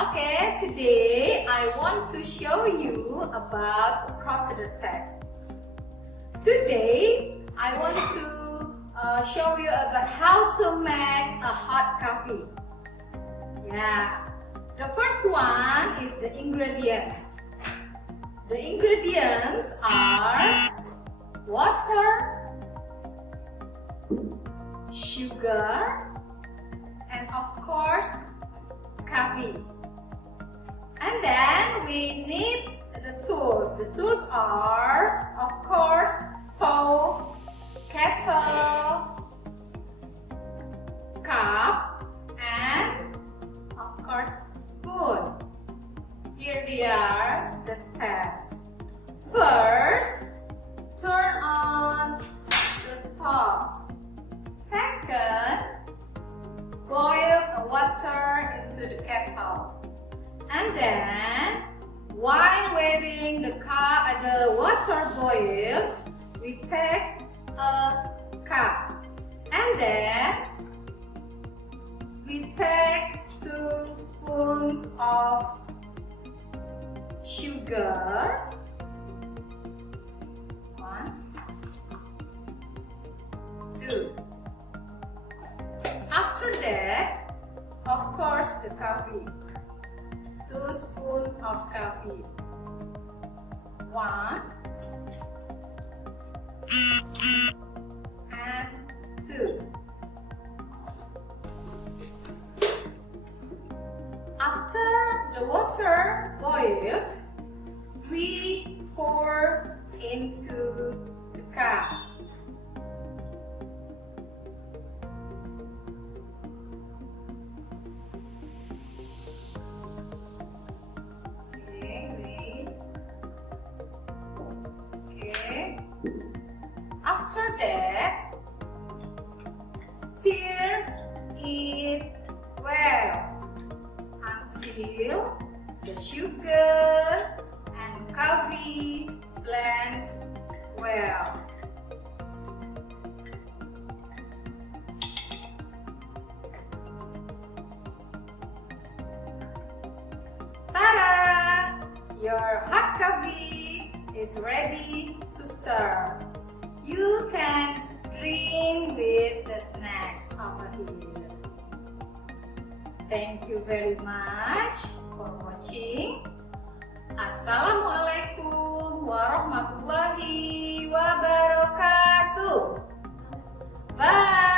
Okay, today I want to show you about the procedure text. Today I want to show you about how to make a hot coffee. Yeah, the first one is the ingredients. The ingredients are water, sugar, and of course coffee. And then we need the tools. The tools are, of course, stove, kettle, cup, and of course spoon. Here they are, the steps. First, turn on the stove. Second, boil the water into the kettle. And then, while waiting the water boils, we take a cup. And then, we take 2 spoons of sugar. 1, 2. After that, of course, the coffee. 2 spoons of coffee. 1 and 2. After the water boils, we pour into the cup. After that, stir it well until the sugar and coffee blend well. Ta-da! Your hot coffee is ready to serve. You can drink with the snacks over here. Thank you very much for watching. Assalamualaikum warahmatullahi wabarakatuh. Bye.